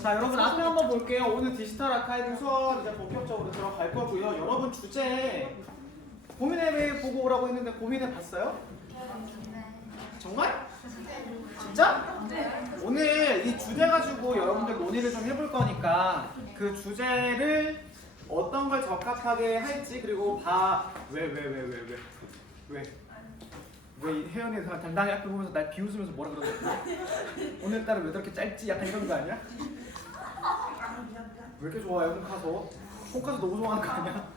자, 여러분 앞에 한번 볼게요. 오늘 디지털 아카이빙 수업 이제 본격적으로 들어갈 거고요. 여러분 주제 고민해 보고 오라고 했는데 고민해 봤어요? 정말? 진짜? 오늘 이 주제 가지고 여러분들 논의를 좀 해볼 거니까 그 주제를 어떤 걸 적합하게 할지 그리고 왜 혜연이 당당히 앞에 보면서 날 비웃으면서 뭐라 그러거든? 오늘따라 왜 저렇게 짧지? 약간 이런 거 아니야? 왜 이렇게 좋아해? 홈카소? 홈카소 너무 좋아하는 거 아니야?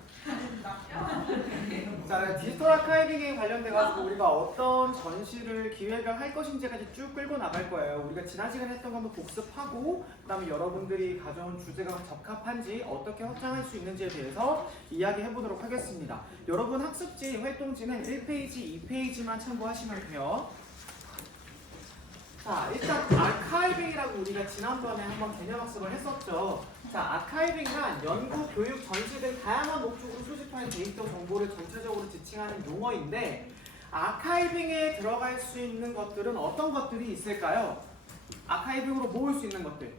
자, 디지털 아카이빙에 관련돼가지고 우리가 어떤 전시를 기획을 할 것인지까지 쭉 끌고 나갈 거예요. 우리가 지난 시간에 했던 거 한번 복습하고 그 다음에 여러분들이 가져온 주제가 적합한지 어떻게 확장할 수 있는지에 대해서 이야기해 보도록 하겠습니다. 여러분 학습지, 활동지는 1페이지, 2페이지만 참고하시면 돼요. 자, 일단 아카이빙이라고 우리가 지난번에 한번 개념 학습을 했었죠. 자, 아카이빙은 연구, 교육, 전시 등 다양한 목적으로 수집하는 데이터 정보를 전체적으로 지칭하는 용어인데 아카이빙에 들어갈 수 있는 것들은 어떤 것들이 있을까요? 아카이빙으로 모을 수 있는 것들.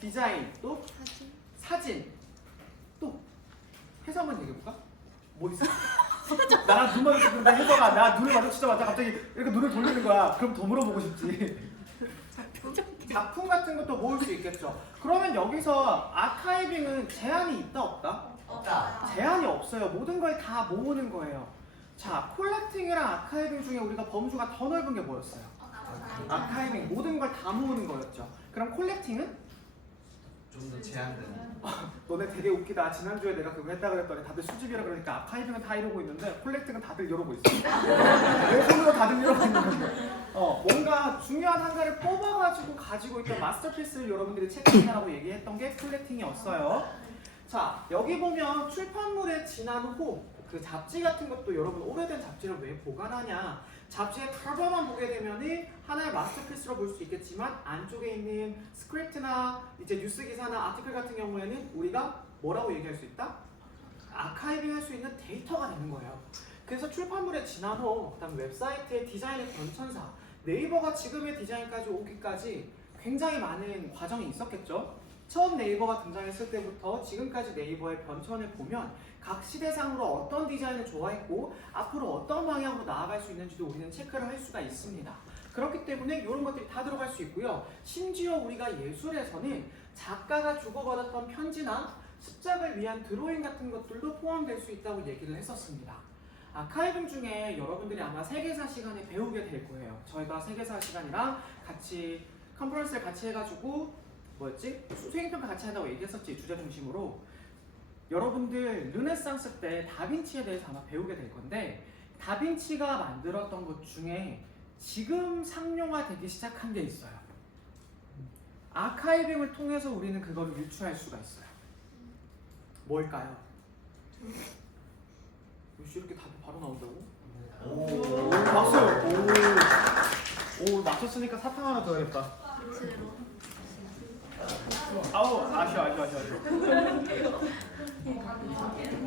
디자인, 또 사진, 또 해서 한번 얘기해볼까? 뭐 있어? 나랑 눈 마주치는데 혜서가 나 눈을 마주치자마자 갑자기 이렇게 눈을 돌리는 거야. 그럼 더 물어보고 싶지. 작품 같은 것도 모을 수 있겠죠. 그러면 여기서 아카이빙은 제한이 있다 없다? 없다. 제한이 없어요. 모든 걸 다 모으는 거예요. 자, 콜렉팅이랑 아카이빙 중에 우리가 범주가 더 넓은 게 뭐였어요? 아카이빙, 모든 걸 다 모으는 거였죠. 그럼 콜렉팅은? 좀 더 제한된. 너네 되게 웃기다. 지난주에 내가 그거 했다 그랬더니 다들 수집이라 그러니까 아카이빙은 다 이러고 있는데 콜렉팅은 다들 이러고 있어. 내 손으로 다들 이러고 있는 건데. 뭔가 중요한 한 가지를 뽑아가지고 가지고 있던 마스터피스를 여러분들이 체크한다고 얘기했던 게 콜렉팅이었어요. 자, 여기 보면 출판물에 지난 호, 그 잡지 같은 것도 여러분 오래된 잡지를 왜 보관하냐? 잡지의 커버만 보게 되면은 하나의 마스터피스로 볼 수 있겠지만 안쪽에 있는 스크립트나 이제 뉴스 기사나 아티클 같은 경우에는 우리가 뭐라고 얘기할 수 있다? 아카이빙 할 수 있는 데이터가 되는 거예요. 그래서 출판물에 지난 호, 그다음 웹사이트의 디자인의 변천사, 네이버가 지금의 디자인까지 오기까지 굉장히 많은 과정이 있었겠죠. 처음 네이버가 등장했을 때부터 지금까지 네이버의 변천을 보면 각 시대상으로 어떤 디자인을 좋아했고 앞으로 어떤 방향으로 나아갈 수 있는지도 우리는 체크를 할 수가 있습니다. 그렇기 때문에 이런 것들이 다 들어갈 수 있고요. 심지어 우리가 예술에서는 작가가 주고받았던 편지나 습작을 위한 드로잉 같은 것들도 포함될 수 있다고 얘기를 했었습니다. 아카이빙 중에 여러분들이 아마 세계사 시간에 배우게 될 거예요. 저희가 세계사 시간이랑 같이 컨퍼런스를 같이 해가지고 뭐였지? 수행평가 같이 한다고 얘기했었지, 주제 중심으로. 여러분들 르네상스 때 다빈치에 대해서 아마 배우게 될 건데 다빈치가 만들었던 것 중에 지금 상용화되기 시작한 게 있어요. 아카이빙을 통해서 우리는 그거를 유추할 수가 있어요. 뭘까요? 역시 이렇게 답이 바로 나온다고? 오, 박수! 오, 맞췄으니까 사탕 하나 줘야겠다. 아우, 아쉬워.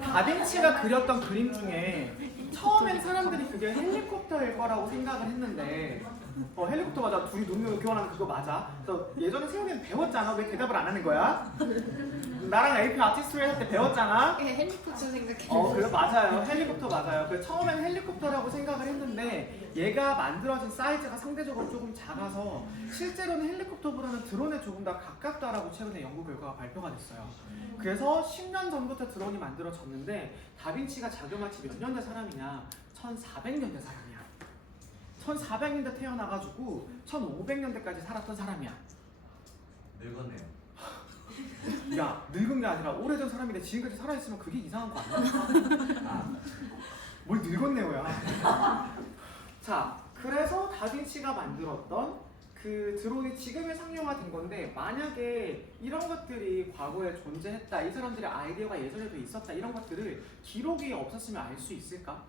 다빈치가 그렸던 그림 중에 처음엔 사람들이 그게 헬리콥터일 거라고 생각을 했는데 헬리콥터 맞아. 둘이 눈으로 교환하는 그거 맞아. 그래서 예전에 세훈이는 배웠잖아. 왜 대답을 안 하는 거야? 나랑 AP 아티스트를 할 때 배웠잖아. 헬리콥터 생각해. 그래 맞아요. 헬리콥터 맞아요. 그 처음엔 헬리콥터라고 생각을 했는데 얘가 만들어진 사이즈가 상대적으로 조금 작아서 실제로는 헬리콥터보다는 드론에 조금 더 가깝다라고 최근에 연구 결과가 발표가 됐어요. 그래서 10년 전부터 드론이 만들어졌는데 다빈치가 자그마치 몇 년대 사람이냐? 1400년대 사람이야. 1400년대 태어나가지고 1500년대까지 살았던 사람이야. 늙었네요. 야, 늙은 게 아니라 오래전 사람인데 지금까지 살아있으면 그게 이상한 거 아니야? 뭘 늙었네요야. 자, 그래서 다빈치가 만들었던 그 드론이 지금의 상용화된 건데 만약에 이런 것들이 과거에 존재했다, 이 사람들의 아이디어가 예전에도 있었다, 이런 것들을 기록이 없었으면 알 수 있을까?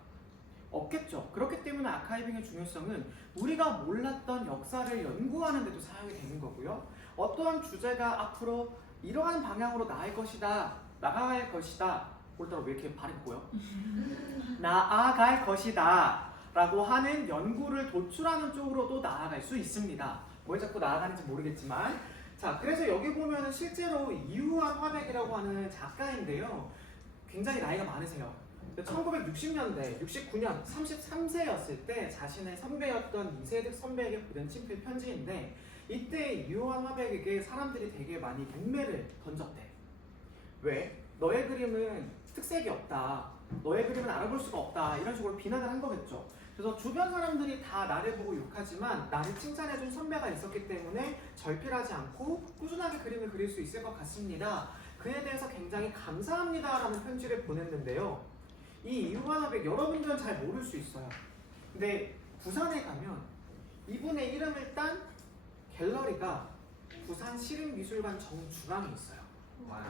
없겠죠. 그렇기 때문에 아카이빙의 중요성은 우리가 몰랐던 역사를 연구하는 데도 사용이 되는 거고요. 어떠한 주제가 앞으로 이러한 방향으로 나아갈 것이다. 오늘따라 왜 이렇게 발음이 꼬여? 나아갈 것이다 라고 하는 연구를 도출하는 쪽으로도 나아갈 수 있습니다. 뭘 자꾸 나아가는지 모르겠지만 자 그래서 여기 보면은 실제로 이우환 화백이라고 하는 작가인데요. 굉장히 나이가 많으세요. 1960년대, 69년 33세였을 때 자신의 선배였던 이세득 선배에게 보낸 친필 편지인데 이때 이우환 화백에게 사람들이 되게 많이 문매를 던졌대. 왜? 너의 그림은 특색이 없다. 너의 그림은 알아볼 수가 없다. 이런 식으로 비난을 한 거겠죠. 그래서 주변 사람들이 다 나를 보고 욕하지만 나를 칭찬해준 선배가 있었기 때문에 절필하지 않고 꾸준하게 그림을 그릴 수 있을 것 같습니다. 그에 대해서 굉장히 감사합니다 라는 편지를 보냈는데요. 이 이우환 화백 여러분들은 잘 모를 수 있어요. 근데 부산에 가면 이분의 이름을 딴 갤러리가 부산시립미술관 정중앙에 있어요. 와.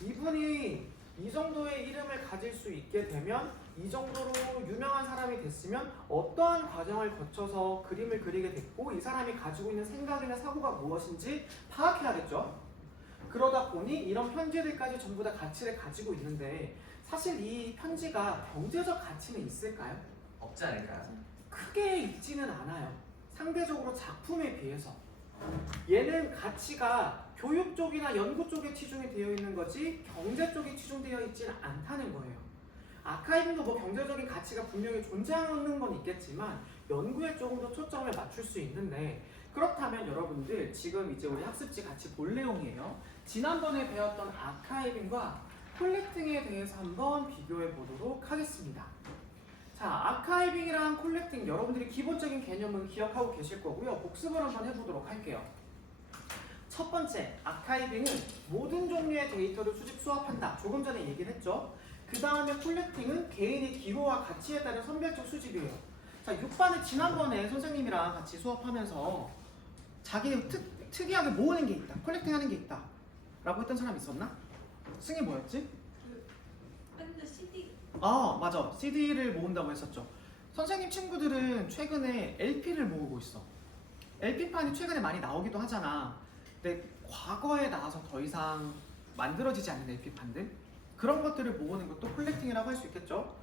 이분이 이 정도의 이름을 가질 수 있게 되면 이 정도로 유명한 사람이 됐으면 어떠한 과정을 거쳐서 그림을 그리게 됐고 이 사람이 가지고 있는 생각이나 사고가 무엇인지 파악해야겠죠. 그러다 보니 이런 편지들까지 전부 다 가치를 가지고 있는데 사실 이 편지가 경제적 가치는 있을까요? 없지 않을까요? 크게 있지는 않아요. 상대적으로 작품에 비해서. 얘는 가치가 교육 쪽이나 연구 쪽에 치중이 되어 있는 거지 경제 쪽에 치중되어 있지는 않다는 거예요. 아카이빙도 뭐 경제적인 가치가 분명히 존재하는 건 있겠지만 연구에 조금 더 초점을 맞출 수 있는데 그렇다면 여러분들 지금 이제 우리 학습지 같이 볼 내용이에요. 지난번에 배웠던 아카이빙과 콜렉팅에 대해서 한번 비교해 보도록 하겠습니다. 자, 아카이빙이랑 콜렉팅 여러분들이 기본적인 개념은 기억하고 계실 거고요. 복습을 한번 해보도록 할게요. 첫 번째, 아카이빙은 모든 종류의 데이터를 수집 수합한다. 조금 전에 얘기를 했죠. 그 다음에 콜렉팅은 개인의 기호와 가치에 따른 선별적 수집이에요. 자, 6반을 지난번에 선생님이랑 같이 수업하면서 자기 특이하게 모으는 게 있다. 콜렉팅하는 게 있다. 라고 했던 사람 있었나? 승희 뭐였지? 밴드 CD. 아 맞아, CD를 모은다고 했었죠. 선생님 친구들은 최근에 LP를 모으고 있어. LP판이 최근에 많이 나오기도 하잖아. 근데 과거에 나와서 더 이상 만들어지지 않는 LP판들 그런 것들을 모으는 것도 콜렉팅이라고 할 수 있겠죠.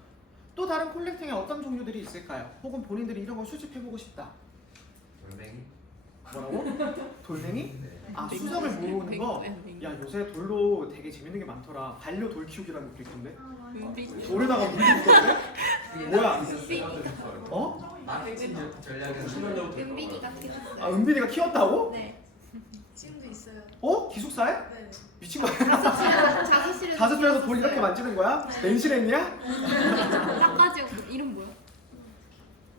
또 다른 콜렉팅에 어떤 종류들이 있을까요? 혹은 본인들이 이런 걸 수집해보고 싶다. 돌멩이? 뭐라고? 돌멩이? 네. 아 수석을 모으는 거? 야 요새 돌로 되게 재밌는 게 많더라. 반려 돌 키우기라는 것도 있던데? 돌에다가 물도 붓던데? 뭐야? 어? 마케팅 전략은 은빈이가 키웠어요. 아 은빈이가 키웠다고? 네. 지금도 있어요. 어? 기숙사에? 네. 미친 거 아니야? 자습실에서. 자습실에서 돌 이렇게 만지는 거야? 맨실했냐? 닦아지고 이름 뭐야?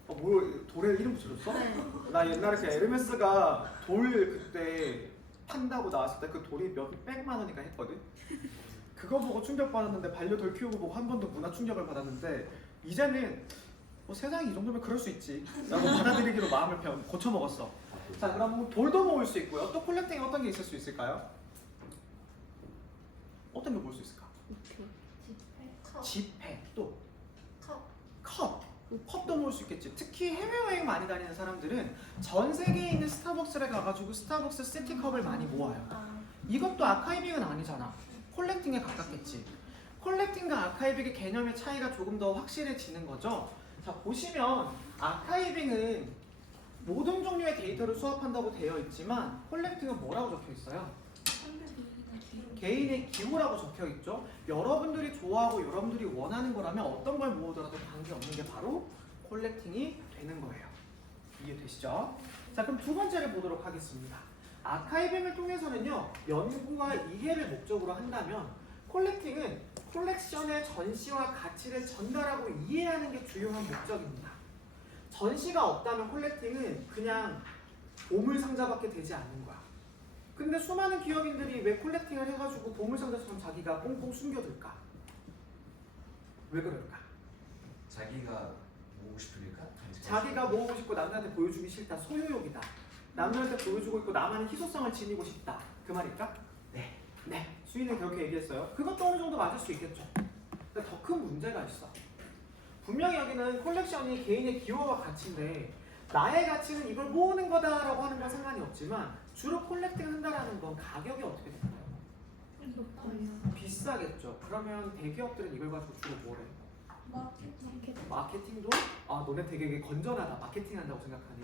뭐 돌에 이름 붙여줬어? 네. 나 옛날에 그 에르메스가 돌 그때 판다고 나왔을 때 그 돌이 몇 백만 원인가 했거든? 그거 보고 충격받았는데 반려돌 키우고 보고 한 번도 문화 충격을 받았는데 이제는 뭐 세상이 이 정도면 그럴 수 있지 라고 받아들이기로 마음을 고쳐먹었어. 자 그럼 돌도 모을 수 있고요. 또 콜렉팅에 어떤 게 있을 수 있을까요? 어떤 게 모을 수 있을까? 컵. 지폐 또 컵. 컵. 컵도 모을 수 있겠지. 특히 해외여행 많이 다니는 사람들은 전 세계에 있는 스타벅스에 가가지고 스타벅스 시티컵을 많이 모아요. 이것도 아카이빙은 아니잖아. 콜렉팅에 가깝겠지. 콜렉팅과 아카이빙의 개념의 차이가 조금 더 확실해지는 거죠. 자 보시면 아카이빙은 모든 종류의 데이터를 수합한다고 되어 있지만 콜렉팅은 뭐라고 적혀 있어요? 개인의 기호라고 적혀 있죠. 여러분들이 좋아하고 여러분들이 원하는 거라면 어떤 걸 모으더라도 관계없는 게 바로 콜렉팅이 되는 거예요. 이해되시죠? 자 그럼 두 번째를 보도록 하겠습니다. 아카이빙을 통해서는요 연구와 이해를 목적으로 한다면 콜렉팅은 콜렉션의 전시와 가치를 전달하고 이해하는 게 주요한 목적입니다. 전시가 없다면 콜렉팅은 그냥 보물상자밖에 되지 않는 거야. 근데 수많은 기업인들이 왜 콜렉팅을 해가지고 보물상자처럼 자기가 꽁꽁 숨겨둘까? 왜 그럴까? 자기가 모으고 싶으니까? 자기가 모으고 싶고 남들한테 보여주기 싫다. 소유욕이다. 남들한테 보여주고 있고 나만의 희소성을 지니고 싶다. 그 말일까? 네. 네. 수인은 그렇게 얘기했어요. 그것도 어느 정도 맞을 수 있겠죠. 근데 더 큰 문제가 있어. 분명히 여기는 콜렉션이 개인의 기호와 가치인데 나의 가치는 이걸 모으는 거다라고 하는 건 상관이 없지만 주로 콜렉팅을 한다라는 건 가격이 어떻게 될까요? 비싸겠죠. 그러면 대기업들은 이걸 가지고 주로 뭘 해? 마케팅도? 아 너네 되게 건전하다. 마케팅 한다고 생각하니?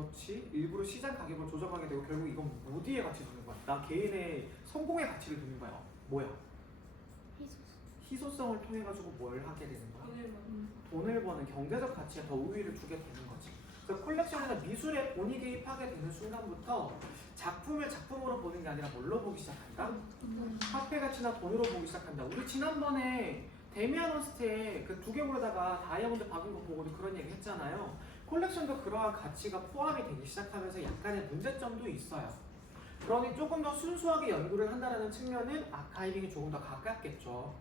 그렇지. 일부러 시장 가격을 조정하게 되고 결국 이건 어디에 가치 두는 거야? 나 개인의 성공의 가치를 두는 거야. 뭐야? 희소성을 통해 가지고 뭘 하게 되는 거야? 돈을 버는 경제적 가치에 더 우위를 주게 되는 거지. 그래서 컬렉션에서 미술에 본이 개입하게 되는 순간부터 작품을 작품으로 보는 게 아니라 뭘로 보기 시작한다? 화폐 가치나 돈으로 보기 시작한다. 우리 지난번에 데미안 호스트의 그 두개골에다가 다이아몬드 박은 거 보고도 그런 얘기 했잖아요. 컬렉션도 그러한 가치가 포함이 되기 시작하면서 약간의 문제점도 있어요. 그러니 조금 더 순수하게 연구를 한다는 측면은 아카이빙이 조금 더 가깝겠죠.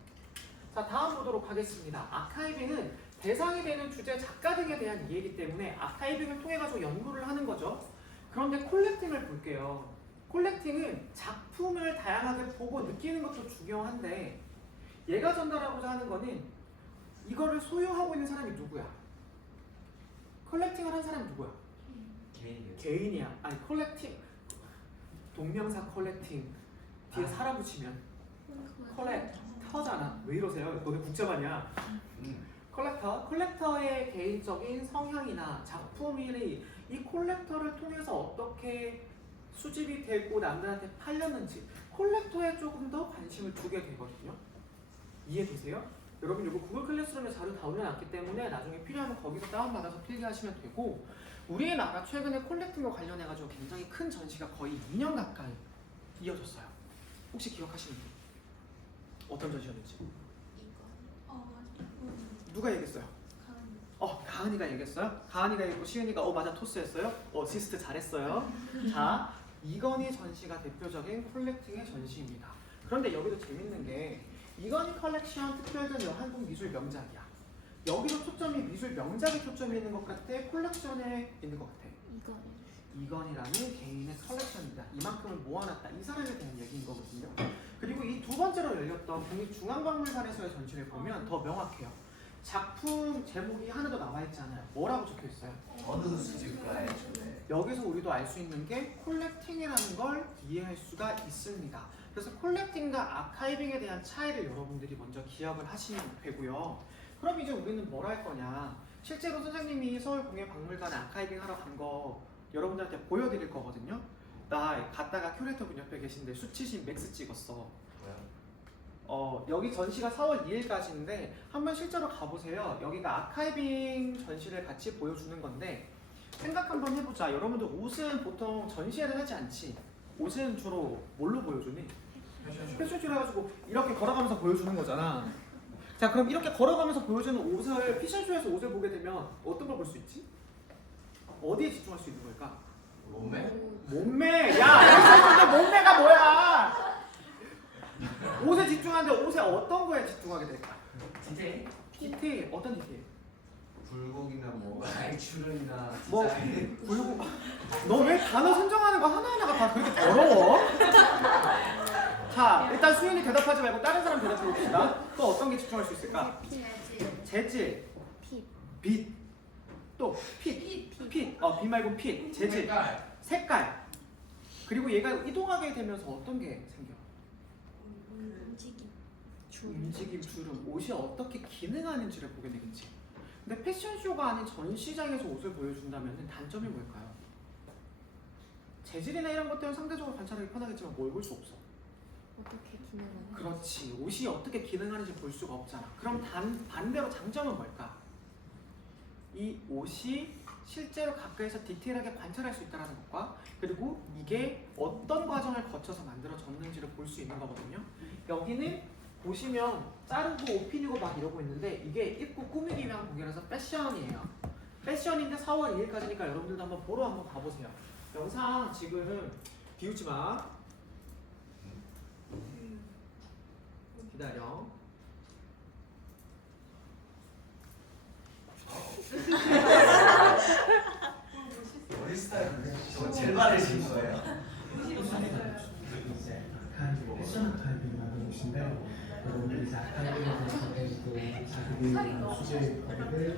자, 다음 보도록 하겠습니다. 아카이빙은 대상이 되는 주제, 작가 등에 대한 이해이기 때문에 아카이빙을 통해 가지고 연구를 하는 거죠. 그런데 콜렉팅을 볼게요. 콜렉팅은 작품을 다양하게 보고 느끼는 것도 중요한데 얘가 전달하고자 하는 거는 이거를 소유하고 있는 사람이 누구야? 컬렉팅을 한 사람이 누구야? 개인이요. 개인이야. 아니 컬렉팅 동명사 컬렉팅 뒤에 사람 붙이면 컬렉터잖아. 왜 이러세요? 너네 국자반이야. 컬렉터의 개인적인 성향이나 작품이 이 콜렉터를 통해서 어떻게 수집이 되고 남들한테 팔렸는지 콜렉터에 조금 더 관심을 두게 되거든요. 이해되세요? 여러분 이거 구글 클래스룸에 자료 다 올려놨기 때문에 나중에 필요하면 거기서 다운받아서 필기하시면 되고 우리나라 최근에 콜렉팅과 관련해가지고 굉장히 큰 전시가 거의 2년 가까이 이어졌어요. 혹시 기억하시는 분? 어떤 전시였는지? 누가 얘기했어요? 가은이가 얘기했어요? 가은이가 얘기했고 시은이가 맞아 토스했어요? 어시스트 잘했어요. 자, 이건희 전시가 대표적인 콜렉팅의 전시입니다. 그런데 여기도 재밌는 게 이건희 컬렉션 특별전 한국 미술 명작이야. 여기서 초점이 미술 명작에 초점이 있는 것 같아? 콜렉션에 있는 것 같아? 이건희라는 개인의 컬렉션이다. 이만큼을 모아놨다. 이 사람에 대한 얘기인 거거든요. 그리고 이 두 번째로 열렸던 국립중앙박물관에서의 전시를 보면 더 명확해요. 작품 제목이 하나도 나와 있지 않아요. 뭐라고 적혀 있어요? 어느 수집가의 주제. 여기서 우리도 알 수 있는 게 콜렉팅이라는 걸 이해할 수가 있습니다. 그래서 콜렉팅과 아카이빙에 대한 차이를 여러분들이 먼저 기억을 하시면 되고요. 그럼 이제 우리는 뭘 할 거냐? 실제로 선생님이 서울공예박물관에 아카이빙 하러 간 거 여러분들한테 보여드릴 거거든요. 나 갔다가 큐레이터분 옆에 계신데 수치심 맥스 찍었어. 뭐야? 여기 전시가 4월 2일까지인데 한번 실제로 가보세요. 여기가 아카이빙 전시를 같이 보여주는 건데 생각 한번 해보자. 여러분들 옷은 보통 전시회를 하지 않지? 옷은 주로 뭘로 보여주니? 패션쇼를 해가지고 이렇게 걸어가면서 보여주는 거잖아. 자, 그럼 이렇게 걸어가면서 보여주는 옷을 패션쇼에서 옷을 보게 되면 어떤 걸 볼 수 있지? 어디에 집중할 수 있는 걸까? 몸매? 몸매! 야! 패션쇼인데 몸매가 뭐야! 옷에 집중하는데 옷에 어떤 거에 집중하게 될까? 디테일? 디테일, 어떤 디테일? 굴곡이나 뭐 알출이나 뭐 디자인. 굴곡. 너 왜 단어 선정하는 거 하나하나가 다 그렇게 더러워? 자, 일단 수인이 대답하지 말고 다른 사람 대답해 봅시다. 또 어떤 게 집중할 수 있을까? 재질, 빛, 또 핏. 핏 말고 핏, 재질, 색깔. 그리고 얘가 이동하게 되면서 어떤 게 생겨? 움직임, 주름, 옷이 어떻게 기능하는지를 보게 되겠지. 근데 패션쇼가 아닌 전시장에서 옷을 보여준다면 단점이 뭘까요? 재질이나 이런 것들은 상대적으로 관찰하기 편하겠지만 뭘 볼 수 없어. 어떻게 기능하는? 그렇지. 옷이 어떻게 기능하는지 볼 수가 없잖아. 그럼 반대로 장점은 뭘까? 이 옷이 실제로 가까이서 디테일하게 관찰할 수 있다는 것과 그리고 이게 어떤 과정을 거쳐서 만들어졌는지를 볼 수 있는 거거든요. 여기는 보시면 자르고 옷 피우고 막 이러고 있는데 이게 입고 꾸미기 위한 공연에서 패션이에요. 패션인데 4월 2일까지니까 여러분들도 한번 보러 한번 가보세요. 영상 지금 비우지 마. 기다려. 머리 스타일 저 제일 바르신 거예요? 패션 아카이빙이라는 곳인데 여러분들이 이제 아카이빙에 대해서 또 자기들 수제거리를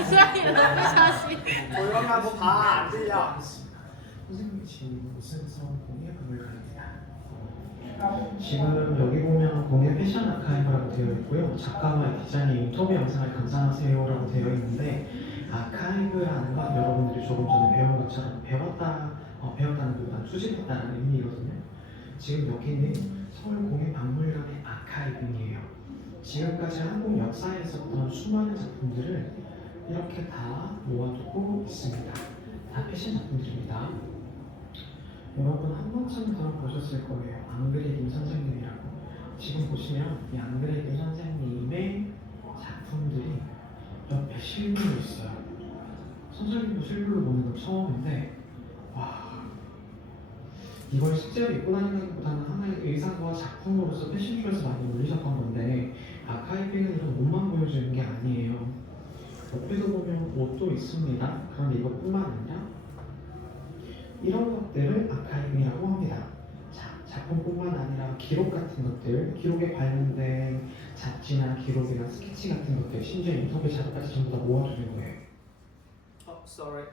이스라엘 러브샷이. 조용히 하고 봐. 안 들려. 선생님이 지금 곳은 서울공예박물관입니다. 지금 여기 보면 공예 패션 아카이브라고 되어 있고요. 작가와 디자인의 인터뷰 영상을 감상하세요라고 되어 있는데 아카이브라는 건 여러분들이 조금 전에 배운 것처럼 배웠다는 것보다 수집했다는 의미거든요. 지금 여기는 서울공예박물관의 아카이브예요. 지금까지 한국 역사에 있었던 수많은 작품들을 이렇게 다 모아두고 있습니다. 다 패션 작품들입니다. 여러분 한 번쯤 들어보셨을 거예요. 앙드레 김 선생님이라고. 지금 보시면 이 앙드레 김 선생님의 작품들이 옆에 실물로 있어요. 선생님도 실물로 보는 건 처음인데 와, 이걸 실제로 입고 다니는 하나의 의상과 작품으로서 패션쇼에서 많이 올리셨던 건데 아카이빙은 이런 옷만 보여주는 게 아니에요. 옆에도 보면 옷도 있습니다. 그런데 이것뿐만 아니라 이런 것들을 아카이빙이라고 합니다. 작품뿐만 아니라 기록 같은 것들, 기록에 관련된 잡지나 기록이나 스케치 같은 것들, 심지어 인터뷰 자료까지 전부 다 모아두는 거예요. sorry.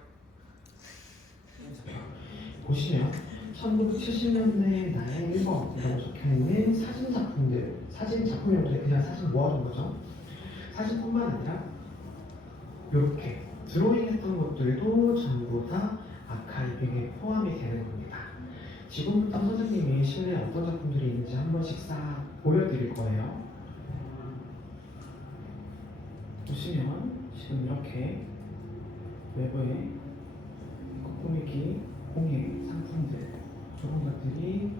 보시면 1970년대 나의 일본이라고 적혀있는 사진 작품들, 사진 작품용들에 그냥 사진 모아둔 거죠. 사진뿐만 아니라 이렇게 드로잉했던 것들도 전부 다 아카이빙에 포함이 되는 겁니다. 지금부터 선생님이 실내에 어떤 작품들이 있는지 한 번씩 싹 보여드릴 거예요. 보시면 지금 이렇게 외부에 꾸미기, 공예, 상품들 이런 것들이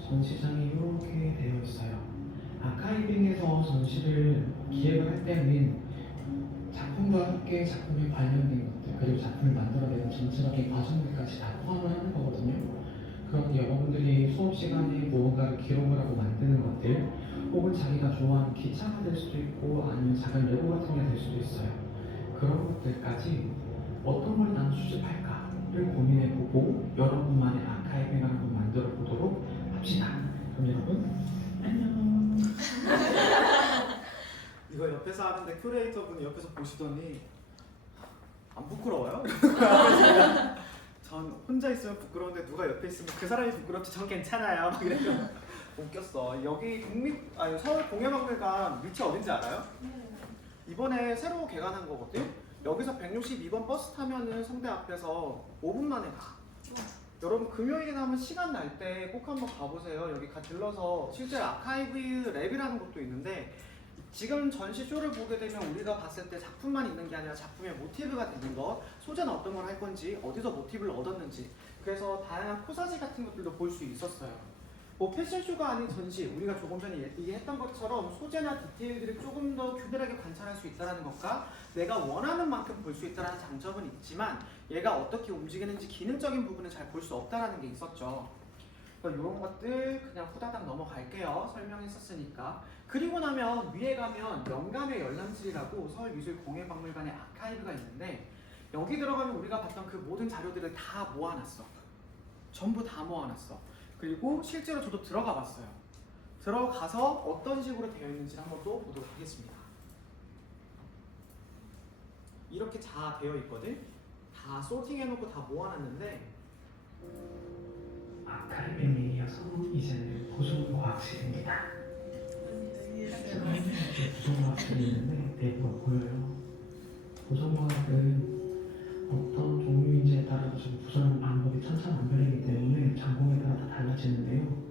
전시장에 이렇게 되어 있어요. 아카이빙에서 전시를 기획을 할 때는 작품과 함께 작품에 관련된 것들 그리고 작품을 만들어내는 전체적인 과정들까지 다 포함을 하는 거거든요. 그런데 여러분들이 수업 시간에 무언가를 기록을 하고 만드는 것들 혹은 자기가 좋아하는 기차가 될 수도 있고 아니면 작은 레고 같은 게 될 수도 있어요. 그런 것들까지 어떤 걸 난 수집할까를 고민해보고 여러분만의 아카이빙을 한번 만들어 보도록 합시다. 그럼 여러분 안녕. 이거 옆에서 하는데 큐레이터 분이 옆에서 보시더니 안 부끄러워요? 전 혼자 있으면 부끄러운데 누가 옆에 있으면 그 사람이 부끄럽지 전 괜찮아요. 막 이래서 웃겼어. 여기 서울공예박물관 위치 어딘지 알아요? 이번에 새로 개관한 거거든요. 여기서 162번 버스 타면은 성대 앞에서 5분 만에 가. 여러분 금요일이나 하면 시간 날 때 꼭 한번 가보세요. 여기 들러서 실제 아카이브 랩이라는 것도 있는데 지금 전시쇼를 보게 되면 우리가 봤을 때 작품만 있는 게 아니라 작품의 모티브가 되는 것, 소재는 어떤 걸 할 건지, 어디서 모티브를 얻었는지, 그래서 다양한 코사지 같은 것들도 볼 수 있었어요. 뭐 패션쇼가 아닌 전시, 우리가 조금 전에 얘기했던 것처럼 소재나 디테일들을 조금 더 균일하게 관찰할 수 있다는 것과 내가 원하는 만큼 볼 수 있다는 장점은 있지만 얘가 어떻게 움직이는지 기능적인 부분은 잘 볼 수 없다는 게 있었죠. 이런 것들 그냥 후다닥 넘어갈게요. 설명했었으니까. 그리고 나면 위에 가면 영감의 열람실이라고 서울미술공예박물관의 아카이브가 있는데 여기 들어가면 우리가 봤던 그 모든 자료들을 다 모아놨어. 전부 다 모아놨어. 그리고 실제로 저도 들어가 봤어요. 들어가서 어떤 식으로 되어 있는지 한번 또 보도록 하겠습니다. 이렇게 다 되어 있거든. 다 소팅해놓고 다 모아놨는데 아카이빙에 이어서 이제는 보존과학실입니다. 보존과학실이 있는데 내부가 보여요. 보존과학은 어떤 종류인지에 따라서 좀 구성하는 방법이 천차만별이기 때문에 전공에 따라 다 달라지는데요.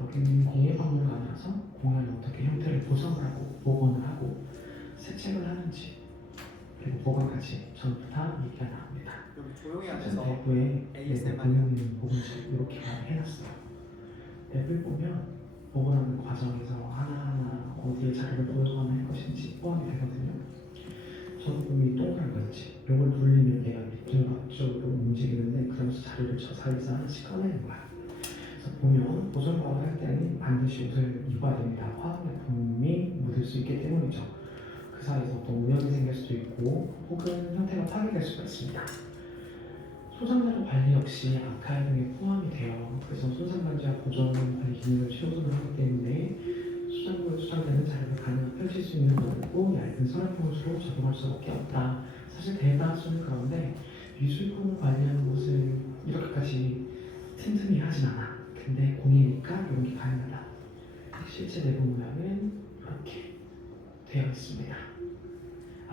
여기는 공예박물관이라서 공연을 어떻게 형태를 구성하고 복원을 하고 세척을 하는지 그리고 보관까지 전부 다 얘기가 나옵니다. 여기 조용히 앉아서 내부에 ASMR 공연을 복원실 이렇게 해놨어요. 랩을 보면 복원하는 과정에서 하나하나 어디에 자료를 보여줘야만 할 것인지 포함이 되거든요. 저이 동그란 거 있지. 이걸 돌리면 얘가 밑쪽으로 움직이는데 그러면서 자료를 저 사이에서 하나씩 꺼내는 거야. 그래서 보면 보존과학을 할 때는 반드시 옷을 입어야 됩니다. 화학약품이 묻을 수 있기 때문이죠. 그 사이에서 어떤 오염이 생길 수도 있고 혹은 형태가 파괴될 수가 있습니다. 소장자료 관리 역시 아카이빙에 포함이 돼요. 그래서 소장관리와 보존 관리 기능을 최우선으로 하기 때문에 수장되는 자료를 가능한 펼칠 수 있는 넓고 얇은 서랍용수로 적용할 수밖에 없다. 사실 대다수는 그런데 미술품을 관리하는 곳은 이렇게까지 틈틈이 하진 않아. 근데 공이니까 이런 게 가능하다. 실제 내부 모양은 이렇게 되어 있습니다.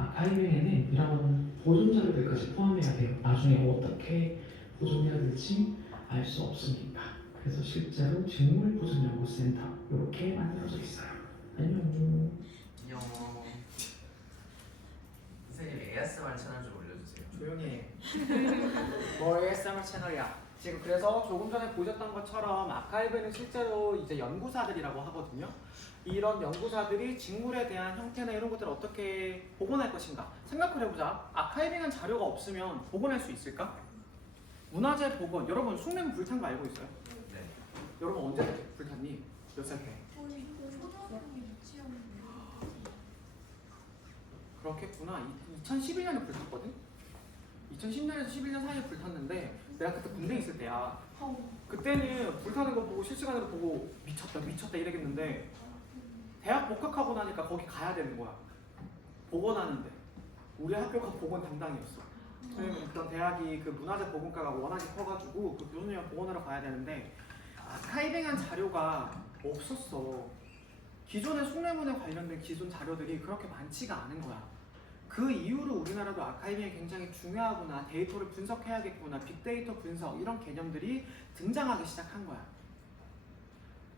아카이빙에는 이런 보존 자료들까지 포함해야 돼요. 나중에 어떻게 보존해야 될지 알 수 없으니까. 그래서 실제로 직물보존연구센터 이렇게 만들어져 있어요. 안녕. 안녕. 선생님 ASMR 채널 좀 올려주세요. 조용히 해. 뭐 ASMR 채널이야. 지금 그래서 조금 전에 보셨던 것처럼 아카이브는 실제로 이제 연구사들이라고 하거든요. 이런 연구사들이 직물에 대한 형태나 이런 것들을 어떻게 복원할 것인가 생각을 해보자. 아카이빙한 자료가 없으면 복원할 수 있을까? 문화재 복원. 여러분 숭례문 불탄 거 알고 있어요? 네. 여러분 언제 불탔니? 몇 살 때? 그렇겠구나. 2011년에 불탔거든? 2010년에서 11년 사이에 불탔는데 내가 그때 군대에 있을 때야. 그때는 불타는 거 보고 실시간으로 보고 미쳤다 이러겠는데 대학 복학하고 나니까 거기 가야 되는 거야. 복원하는데. 우리 학교가 복원 담당이었어. 왜냐면 그런 대학이 그 문화재 복원과가 워낙에 커가지고 그 교수님이랑 복원하러 가야 되는데 아카이빙한 자료가 없었어. 기존의 숭례문에 관련된 기존 자료들이 그렇게 많지가 않은 거야. 그 이후로 우리나라도 아카이빙이 굉장히 중요하구나, 데이터를 분석해야겠구나, 빅데이터 분석 이런 개념들이 등장하기 시작한 거야.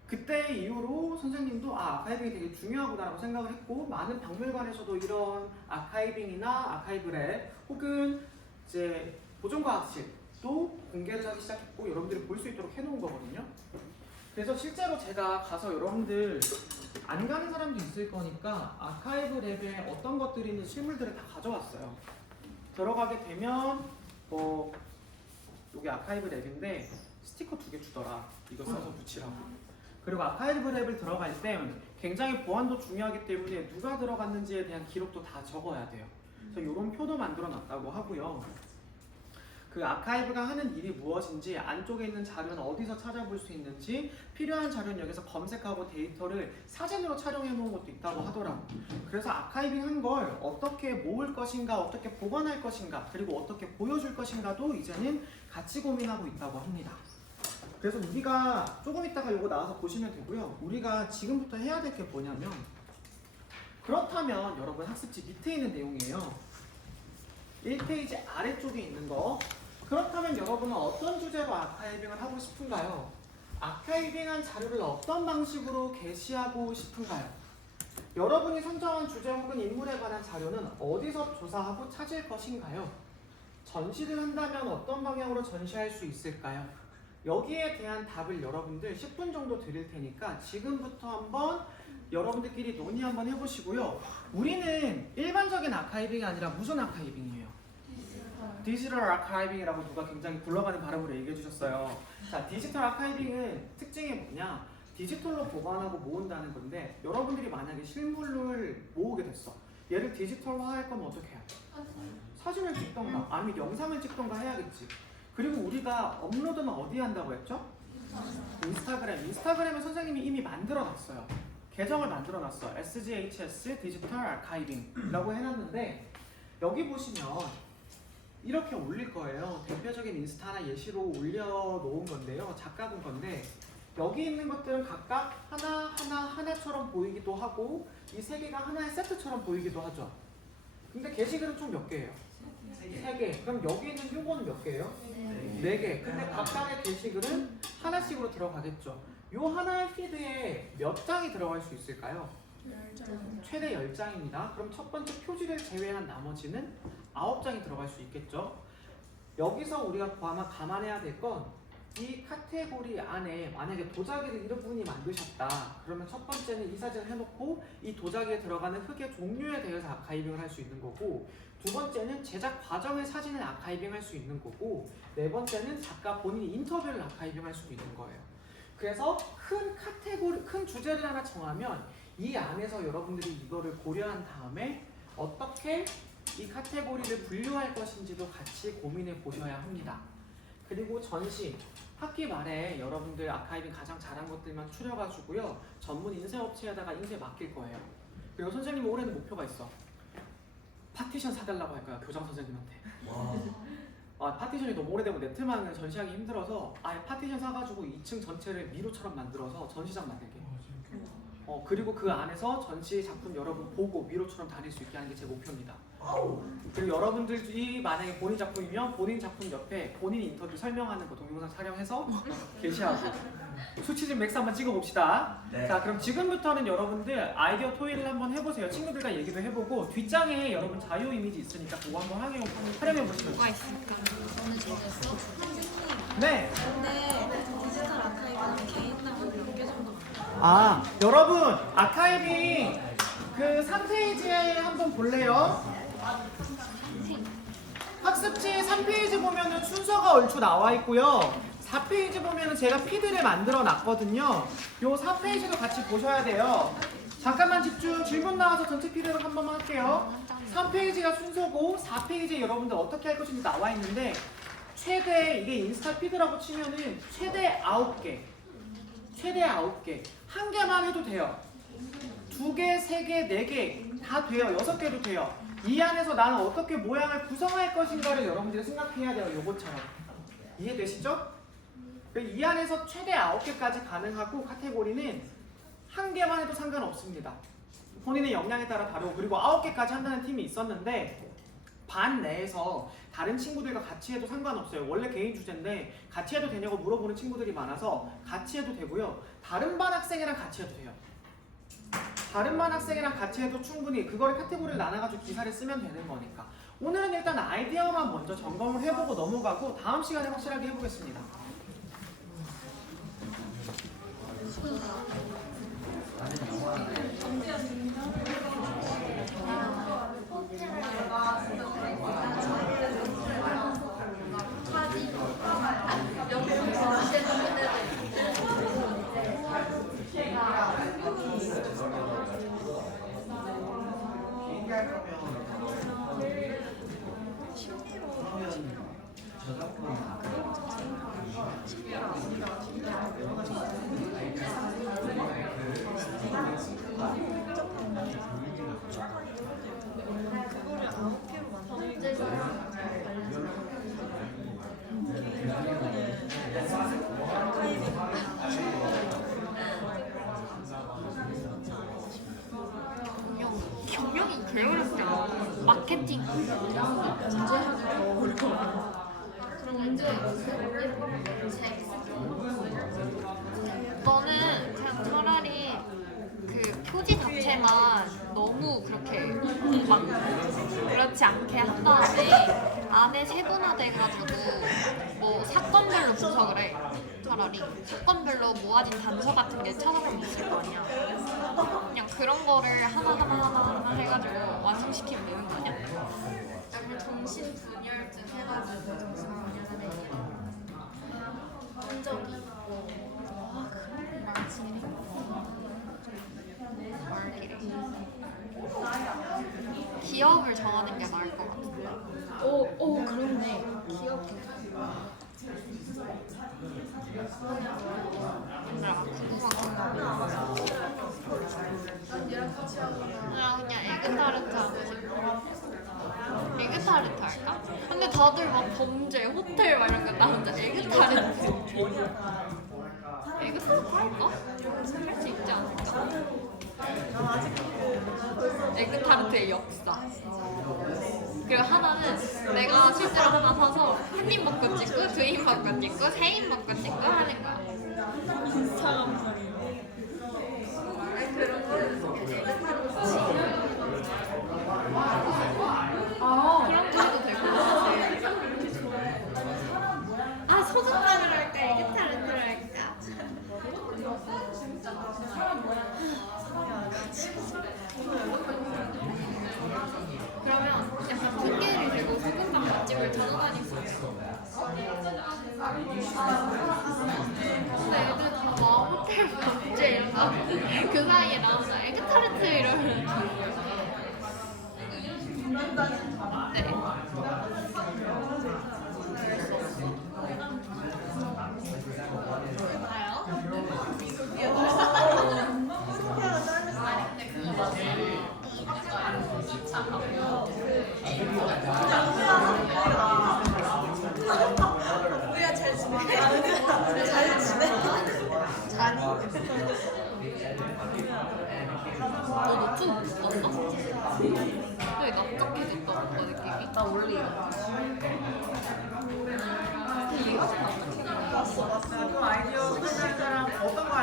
그때 이후로 선생님도 아카이빙이 되게 중요하구나라고 생각을 했고 많은 박물관에서도 이런 아카이빙이나 아카이브랩 혹은 이제 보존과학실도 공개를 하기 시작했고 여러분들이 볼 수 있도록 해놓은 거거든요. 그래서 실제로 제가 가서 여러분들 안 가는 사람도 있을 거니까 아카이브 랩에 어떤 것들이 있는 실물들을 다 가져왔어요. 들어가게 되면 여기 아카이브 랩인데 스티커 2개 주더라. 이거 써서 붙이라고. 그리고 아카이브 랩을 들어갈 때 굉장히 보안도 중요하기 때문에 누가 들어갔는지에 대한 기록도 다 적어야 돼요. 그래서 이런 표도 만들어 놨다고 하고요. 그 아카이브가 하는 일이 무엇인지, 안쪽에 있는 자료는 어디서 찾아볼 수 있는지, 필요한 자료는 여기서 검색하고 데이터를 사진으로 촬영해 놓은 것도 있다고 하더라고. 그래서 아카이빙 한 걸 어떻게 모을 것인가, 어떻게 보관할 것인가, 그리고 어떻게 보여줄 것인가도 이제는 같이 고민하고 있다고 합니다. 그래서 우리가 조금 있다가 이거 나와서 보시면 되고요. 우리가 지금부터 해야 될 게 뭐냐면, 그렇다면 여러분 학습지 밑에 있는 내용이에요. 1페이지 아래쪽에 있는 거. 그렇다면 여러분은 어떤 주제로 아카이빙을 하고 싶은가요? 아카이빙한 자료를 어떤 방식으로 게시하고 싶은가요? 여러분이 선정한 주제 혹은 인물에 관한 자료는 어디서 조사하고 찾을 것인가요? 전시를 한다면 어떤 방향으로 전시할 수 있을까요? 여기에 대한 답을 여러분들 10분 정도 드릴 테니까 지금부터 한번 여러분들끼리 논의 한번 해보시고요. 우리는 일반적인 아카이빙이 아니라 무슨 아카이빙이에요? 디지털 아카이빙이라고 누가 굉장히 굴러가는 발음으로 얘기해 주셨어요. 자, 디지털 아카이빙은 특징이 뭐냐? 디지털로 보관하고 모은다는 건데 여러분들이 만약에 실물을 모으게 됐어. 얘를 디지털화할 거면 어떻게 해야 돼? 사진을 찍던가 아니면 영상을 찍던가 해야겠지. 그리고 우리가 업로드는 어디에 한다고 했죠? 인스타그램에 선생님이 이미 만들어 놨어요. 계정을 만들어 놨어. SGHS 디지털 아카이빙이라고 해놨는데 여기 보시면 이렇게 올릴 거예요. 대표적인 인스타나 예시로 올려놓은 건데요. 작가분 건데 여기 있는 것들은 각각 하나처럼 보이기도 하고 이 세 개가 하나의 세트처럼 보이기도 하죠. 근데 게시글은 총 몇 개예요? 3개. 그럼 여기 있는 요거는 몇 개예요? 4개. 근데 각각의 게시글은 하나씩으로 들어가겠죠. 요 하나의 피드에 몇 장이 들어갈 수 있을까요? 10장. 최대 10장입니다. 그럼 첫 번째 표지를 제외한 나머지는 9장이 들어갈 수 있겠죠. 여기서 우리가 감안해야 될 건 이 카테고리 안에 만약에 도자기를 이런 분이 만드셨다. 그러면 첫 번째는 이 사진을 해놓고 이 도자기에 들어가는 흙의 종류에 대해서 아카이빙을 할 수 있는 거고, 두 번째는 제작 과정의 사진을 아카이빙 할 수 있는 거고, 네 번째는 작가 본인이 인터뷰를 아카이빙 할 수도 있는 거예요. 그래서 큰 주제를 하나 정하면 이 안에서 여러분들이 이거를 고려한 다음에 어떻게 이 카테고리를 분류할 것인지도 같이 고민해 보셔야 합니다. 그리고 전시, 학기 말에 여러분들 아카이빙 가장 잘한 것들만 추려가지고요. 전문 인쇄업체에다가 인쇄 맡길 거예요. 그리고 선생님 올해는 목표가 있어. 파티션 사달라고 할 거야, 교장 선생님한테. 파티션이 너무 오래되고 네트만은 전시하기 힘들어서 아예 파티션 사가지고 2층 전체를 미로처럼 만들어서 전시장 만들게. 그리고 그 안에서 전시 작품 여러분 보고 미로처럼 다닐 수 있게 하는 게 제 목표입니다. 그리고 여러분들이 만약에 본인 작품이면 본인 작품 옆에 본인 인터뷰 설명하는 거 동영상 촬영해서 게시하고 수치집 맥스 한번 찍어봅시다. 네. 자, 그럼 지금부터는 여러분들 아이디어 토의를 한번 해보세요. 친구들과 얘기도 해보고 뒷장에 여러분 자유 이미지 있으니까 그거 한번 활용해보시면 뭐가 있을까? 오늘 재밌어? 네. 근데 디지털 아카이브는 개인당은 몇 개 정도? 아, 여러분 아카이빙 그 3페이지에 한번 볼래요? 학습지 3페이지 보면은 순서가 얼추 나와 있고요. 4페이지 보면은 제가 피드를 만들어 놨거든요. 요 4페이지도 같이 보셔야 돼요. 잠깐만 집중. 질문 나와서 전체 피드를 한 번만 할게요. 3페이지가 순서고 4페이지에 여러분들 어떻게 할 것인지 나와 있는데 최대 이게 인스타 피드라고 치면은 최대 9개. 최대 9개. 한 개만 해도 돼요. 2개, 3개, 4개 다 돼요. 6개도 돼요. 이 안에서 나는 어떻게 모양을 구성할 것인가를 여러분들이 생각해야 돼요. 요것처럼. 이해되시죠? 이 안에서 최대 9개까지 가능하고 카테고리는 한 개만 해도 상관없습니다. 본인의 역량에 따라 다르고 그리고 9개까지 한다는 팀이 있었는데 반 내에서 다른 친구들과 같이 해도 상관없어요. 원래 개인 주제인데 같이 해도 되냐고 물어보는 친구들이 많아서 같이 해도 되고요. 다른 반 학생이랑 같이 해도 돼요. 다른 반 학생이랑 같이 해도 충분히 그거를 카테고리를 나눠가지고 기사를 쓰면 되는 거니까. 오늘은 일단 아이디어만 먼저 점검을 해보고 넘어가고 다음 시간에 확실하게 해보겠습니다. 경영이 게으르잖아. 마케팅. 너는 그냥 차라리 그 표지 자체만 너무 그렇게 막 그렇지 않게 한 다음에 안에 세분화돼가지고 뭐 사건별로 분석을 해. 차라리 사건별로 모아진 단서 같은 게 찾아보면 있을 거 아니야. 그냥 그런 거를 하나 해가지고 완성시키면 되는 거 아니야? 약간 정신 분열증 해가지고 정신 분열하는 흔적이 기업을 정하는 게 나을 것 같은데. 오 그렇네. 기억 얘들아 궁금한 거. 나 그냥 에그타르트 하고 싶어. 에그타르트 할까? 근데 다들 막 범죄, 호텔 막 이런 거 나 혼자 에그타르트. 에그타르트 할까? 할 수 있지 않을까? 에그타르트의 역사. 그리고 하나는 내가 실제로 하나 사서 한 입 먹고 찍고 두 입 먹고 찍고 세 입 먹고 찍고 하는 거야. 그런 거 해도 되고. 아 소주잔을 할까 에그타르트를 할까? 그러면 약간 핑계를 대고 소금빵 맛집을 찾아다닐 수 있어. 근데 애들 다 막 호텔 범죄 이러다 그 사이에 나오자 에그타르트 이러면 네. 우리가 잘 지내. 잘 지내. 너 노트 못 봤어?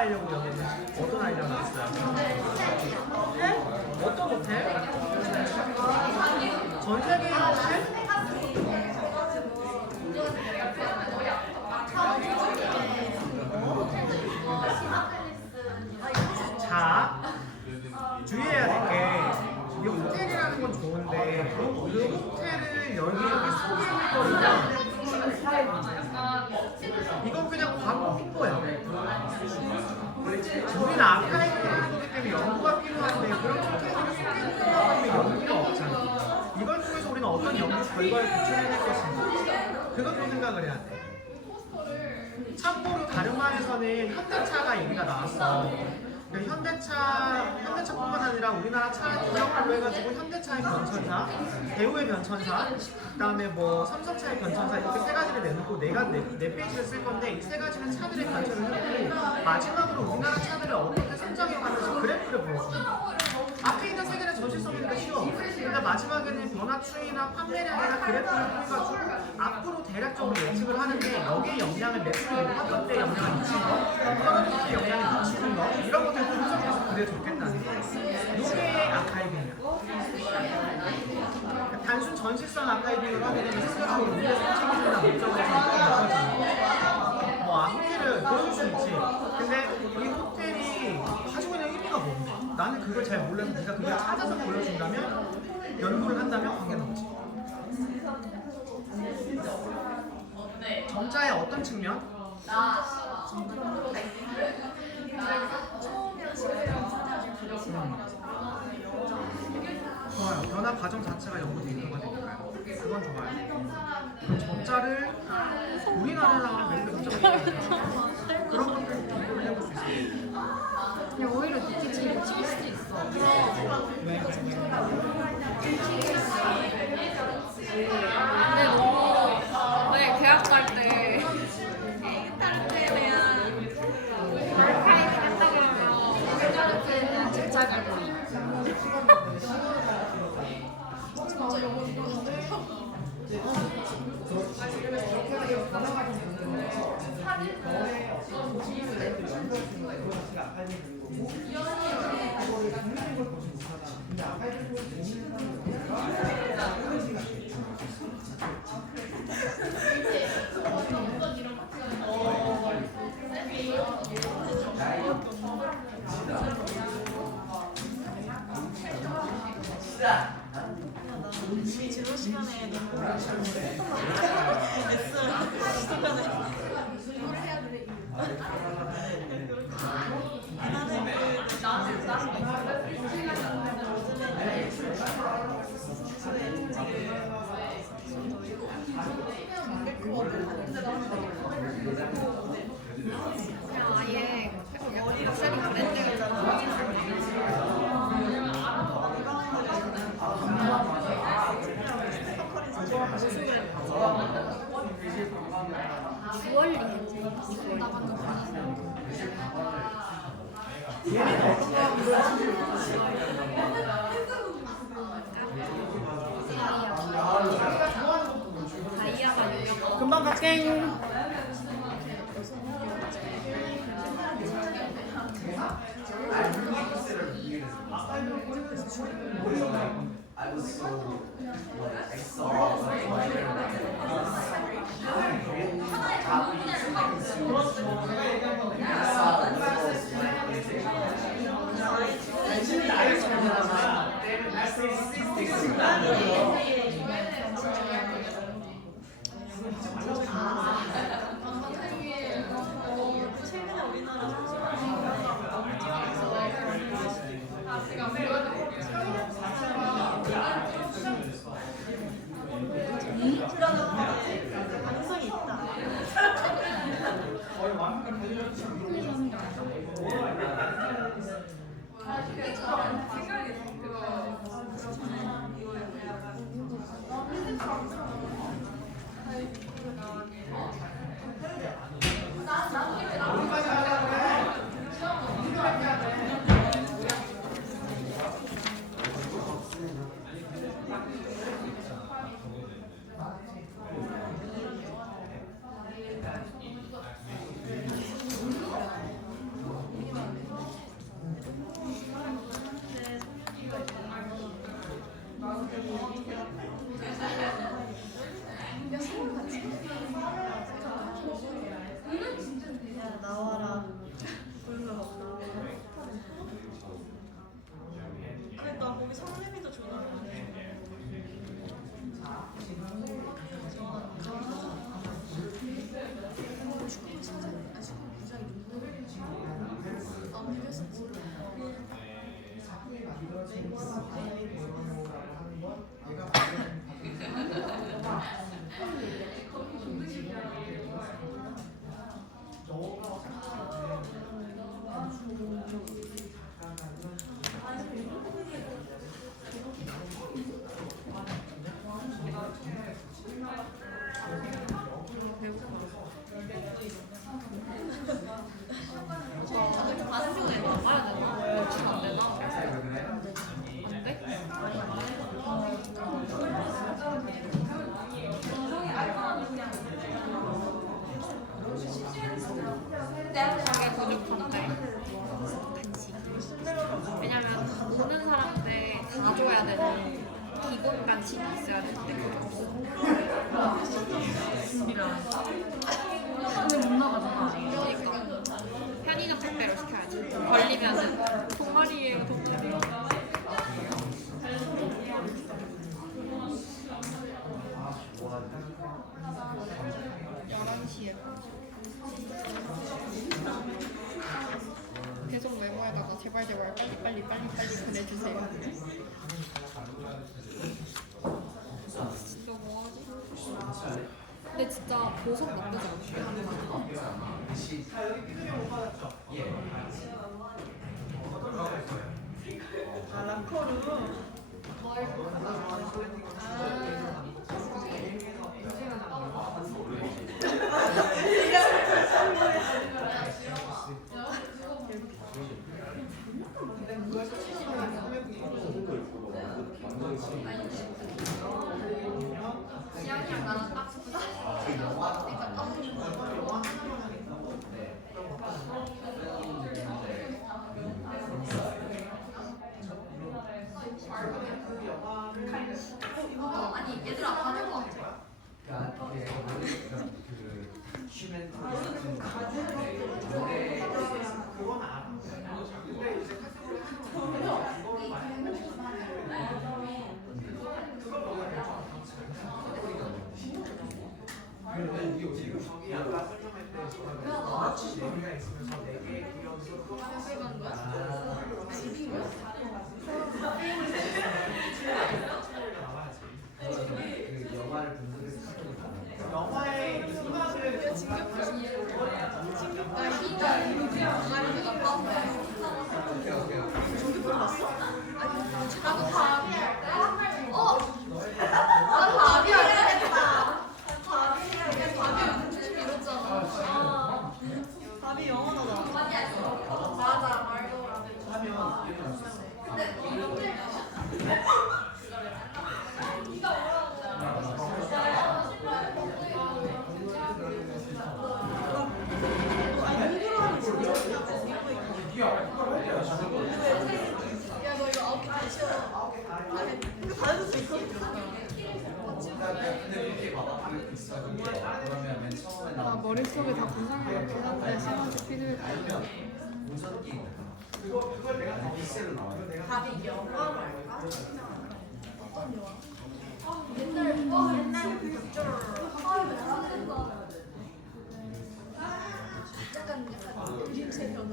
하려고 여기는 어떤 아이디어 나왔어요? 호텔? 어떤 호텔? 전 세계의 호텔? 자, 주의해야 될 게 이 호텔이라는 건 좋은데 그 호텔을 여기저기 소개해버리면 이건 그냥 광고 홍보야. 우리는 아카이브를 하는 거기 때문에 연구가 필요한데 그런 호텔을 소개해보려고 하면 연구가 없잖아. 이걸 통해서 우리는 어떤 연구 결과를 도출해낼 것인가 그것도 생각을 해야 돼. 참고로 다른 말에서는 현대차가 얘기가 나왔어. 현대차뿐만 아니라 우리나라 차 기업으로 해가지고 현대차의 변천사, 대우의 변천사, 그다음에 뭐 삼성차의 변천사 이렇게 세 가지를 내놓고 내가 네 페이지를 쓸 건데 이 세 가지는 차들의 변천을 해놓고 마지막으로 우리나라 차들을 어떻게 성장해가는지 그래프를 보여줍니다. 앞에 있는 세 개는 전시성이니까 쉬워. 근데 마지막에는 변화 추이나 판매량이나 그래프를 통해가지고 앞으로 대략적으로 예측을 하는데 여기에 영향을 매출이 높았던 때 영향을 미치는 거, 떨어졌을 때 영향을 미치는 거 이런 것들을 분석해서 그려줬겠다는 거예요. 이게 아카이빙이야. 단순 전시성 아카이빙을 하게 되면 순간적으로 우리의 선택이나 목적을 뭐 호텔을 보여줄 수 있지. 근데 이 호텔이 가지고 있는 의미가 뭔데? 나는 그걸 잘 몰라서 네가 그걸 찾아서 보여준다면 연구를 한다면 관계는 없지. 정자의 어떤 측면? 좋아요. 변화 과정 자체가 연구 데이터가 되니까요. 그건 좋아요. 그럼 정자를 우리나라랑 멜로 정자가 그런 것들 연구를 해볼 수 있어요. 그냥 오히려 니티치 못 찍을 수도 있어. 왜? 근데 너무 네 대학 갈때 다른데 대한 아카이빙 한다 그러면 다른데는 진짜 갈거리. 진로 시간에 너무 그냥 아예 락사리 브랜드를 주얼리 다이아가 유명한 금방 갈게. I was so like I saw 최근에 우리나라 가능성이 있다. 11시에 계속 메모해다가 제발 빨리 보내주세요. 진짜 뭐하지? 근데 진짜 보석 나쁘지 않게 하는 거 같아. 자 여기 피드백 못 받았죠? 아 라커루. 지영이랑 나랑 딱 아니 얘들아 다들 거 같아. 그러니까 이게 그 휴먼 그건 알아. 근데 이제 카테고리 저기 아까 설명할 때 마치 4개가 있으면서 4개의 구역으로 또 하나씩 그 영화를 분석해서 영화의 이 순간을 답이 영원하다. 맞아 말도 아니 홍보라는 진짜 야너 이거 9개 다 치워. 이거 다 해줄 수 있어? 근데 이렇게 봐봐 그러면 맨 처음에 나 나온 머릿속에 다 구상해놓긴 한데 세 번째 피드백 아니면 운전기 그걸 내가 더 픽셀로 나와요. 답이 영화 말까? 어떤 영화? 옛날 극절. 약간 그림체 변화.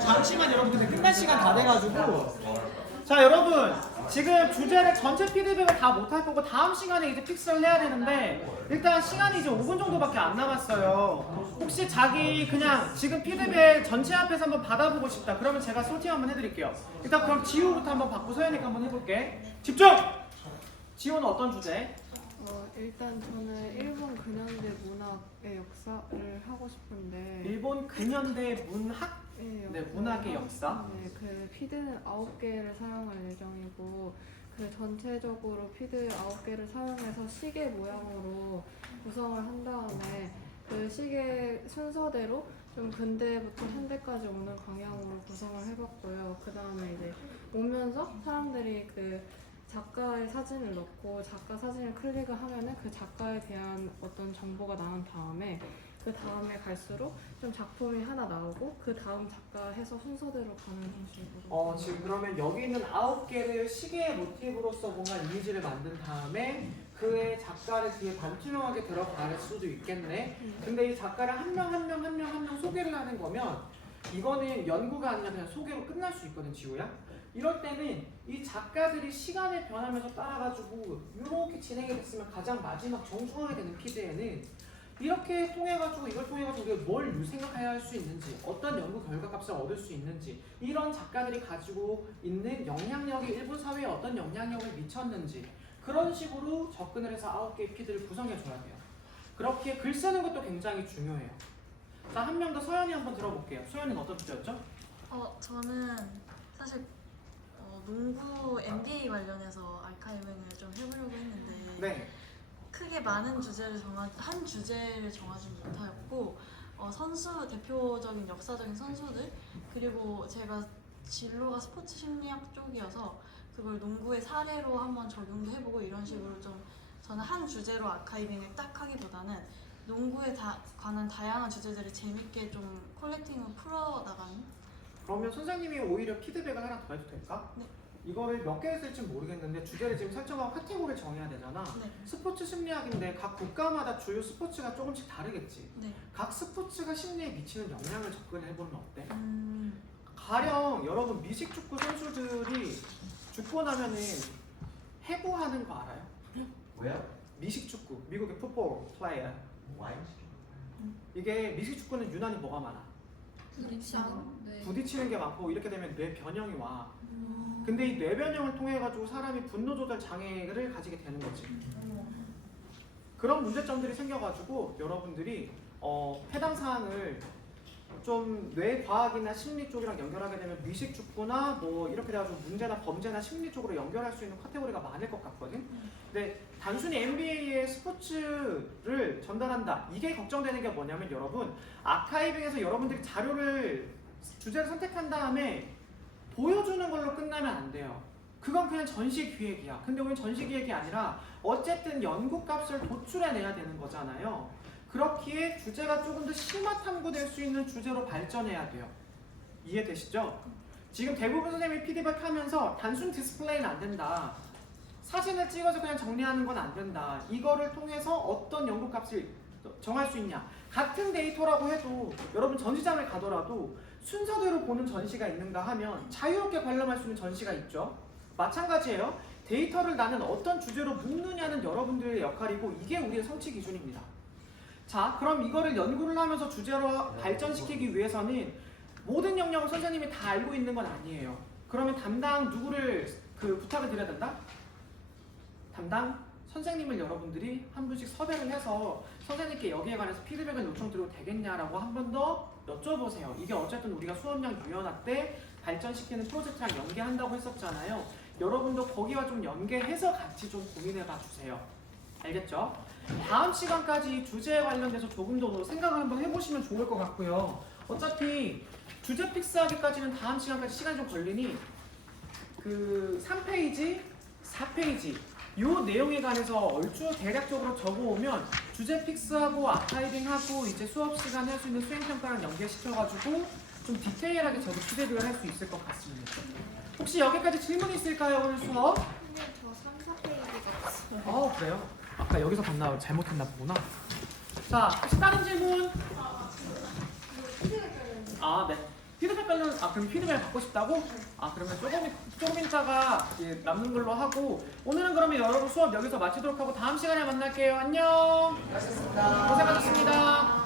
잠시만 여러분, 근데 끝날 시간 다 돼가지고. 자 여러분, 지금 주제를 전체 피드백을 다 못할 거고 다음 시간에 이제 픽스를 해야 되는데 일단 시간이 이제 5분 정도밖에 안 남았어요. 혹시 자기 그냥 지금 피드백 전체 앞에서 한번 받아보고 싶다 그러면 제가 소팅 한번 해드릴게요. 일단 그럼 지우부터 한번 받고 서연이가 한번 해볼게. 집중! 지우는 어떤 주제? 일단 저는 일본 근현대 문학의 역사를 하고 싶은데 일본 근현대 문학? 네, 문학의 역사. 네, 그 피드는 9개를 사용할 예정이고 그 전체적으로 피드 9개를 사용해서 시계 모양으로 구성을 한 다음에 그 시계 순서대로 좀 근대부터 현대까지 오는 방향으로 구성을 해봤고요. 그 다음에 이제 오면서 사람들이 그 작가의 사진을 넣고 작가 사진을 클릭을 하면은 그 작가에 대한 어떤 정보가 나온 다음에 그 다음에 갈수록 좀 작품이 하나 나오고 그 다음 작가 해서 순서대로 가는 형식으로. 지금 그러면 여기 있는 9개를 시계의 모티브로서 뭔가 이미지를 만든 다음에 그의 작가를 뒤에 반투명하게 들어갈 수도 있겠네. 근데 이 작가를 한 명 한 명 한 명 한 명 소개를 하는 거면 이거는 연구가 아니라 그냥 소개로 끝날 수 있거든, 지우야. 이럴 때는 이 작가들이 시간의 변하면서 따라가지고 이렇게 진행이 됐으면 가장 마지막 정중하게 되는 피드에는 이렇게 통해가지고 이걸 통해가지고 우리가 뭘 생각해야 할 수 있는지, 어떤 연구 결과값을 얻을 수 있는지, 이런 작가들이 가지고 있는 영향력이 일본 사회에 어떤 영향력을 미쳤는지 그런 식으로 접근을 해서 9개의 피드를 구성해줘야 돼요. 그렇게 글 쓰는 것도 굉장히 중요해요. 자, 한 명 더 서연이 한번 들어볼게요. 서연이는 어떤 주제였죠? 저는 사실 농구 NBA 관련해서 아카이빙을 좀 해보려고 했는데 네. 크게 많은 주제를 한 주제를 정하지 못하였고 선수 대표적인 역사적인 선수들 그리고 제가 진로가 스포츠 심리학 쪽이어서 그걸 농구의 사례로 한번 적용도 해보고 이런 식으로 좀 저는 한 주제로 아카이빙을 딱 하기보다는 농구에 관한 다양한 주제들을 재밌게 좀 컬렉팅으로 풀어나가는. 그러면 선생님이 오히려 피드백을 하나 더 해도 될까? 네. 이거를 몇 개 쓸지 모르겠는데 주제를 지금 설정하고 카테고리를 정해야 되잖아. 네. 스포츠 심리학인데 각 국가마다 주요 스포츠가 조금씩 다르겠지. 네. 각 스포츠가 심리에 미치는 영향을 접근을 해보면 어때? 가령 여러분 미식축구 선수들이 죽고 나면은 해고하는 거 알아요? 왜요? 미식축구, 미국의 풋볼 플레이어. Why? 이게 미식축구는 유난히 뭐가 많아? 부딪히는 게 많고 이렇게 되면 뇌 변형이 와. 근데 이 뇌 변형을 통해 가지고 사람이 분노 조절 장애를 가지게 되는 거지. 그런 문제점들이 생겨가지고 여러분들이 해당 사항을 좀 뇌과학이나 심리 쪽이랑 연결하게 되면 미식축구나 뭐 이렇게 돼가지고 문제나 범죄나 심리 쪽으로 연결할 수 있는 카테고리가 많을 것 같거든. 근데 단순히 NBA의 스포츠를 전달한다, 이게 걱정되는 게 뭐냐면 여러분 아카이빙에서 여러분들이 주제를 선택한 다음에 보여주는 걸로 끝나면 안 돼요. 그건 그냥 전시 기획이야. 근데 우리는 전시 기획이 아니라 어쨌든 연구값을 도출해내야 되는 거잖아요. 그렇기에 주제가 조금 더 심화 탐구될 수 있는 주제로 발전해야 돼요. 이해되시죠? 지금 대부분 선생님이 피드백하면서 단순 디스플레이는 안 된다, 사진을 찍어서 그냥 정리하는 건 안 된다, 이거를 통해서 어떤 연구값을 정할 수 있냐, 같은 데이터라고 해도 여러분 전시장을 가더라도 순서대로 보는 전시가 있는가 하면 자유롭게 관람할 수 있는 전시가 있죠. 마찬가지예요. 데이터를 나는 어떤 주제로 묶느냐는 여러분들의 역할이고 이게 우리의 성취 기준입니다. 자, 그럼 이거를 연구를 하면서 주제로 발전시키기 위해서는 모든 영역을 선생님이 다 알고 있는 건 아니에요. 그러면 담당 누구를 부탁을 드려야 된다? 담당 선생님을 여러분들이 한 분씩 섭외를 해서 선생님께 여기에 관해서 피드백을 요청드려도 되겠냐라고 한 번 더 여쭤보세요. 이게 어쨌든 우리가 수업량 유연화 때 발전시키는 프로젝트랑 연계한다고 했었잖아요. 여러분도 거기와 좀 연계해서 같이 좀 고민해봐 주세요. 알겠죠? 다음 시간까지 주제에 관련돼서 조금 더 생각을 한번 해보시면 좋을 것 같고요. 어차피 주제 픽스하기까지는 다음 시간까지 시간이 좀 걸리니 3페이지, 4페이지 요 내용에 관해서 얼추 대략적으로 적어오면 주제 픽스하고 아카이빙하고 이제 수업 시간에 할 수 있는 수행평가랑 연계시켜가지고 좀 디테일하게 저도 피드백을 할 수 있을 것 같습니다. 혹시 여기까지 질문 있을까요, 오늘 수업? 근데 저 3, 4페이지가 없어요. 그래요? 아까 여기서 봤나 잘못했나 보구나. 자, 혹시 다른 질문? 네. 피드백 관련, 그럼 피드백 받고 싶다고? 그러면 조금 있다가 남는 걸로 하고, 오늘은 그러면 여러분 수업 여기서 마치도록 하고 다음 시간에 만날게요. 안녕! 고생하셨습니다.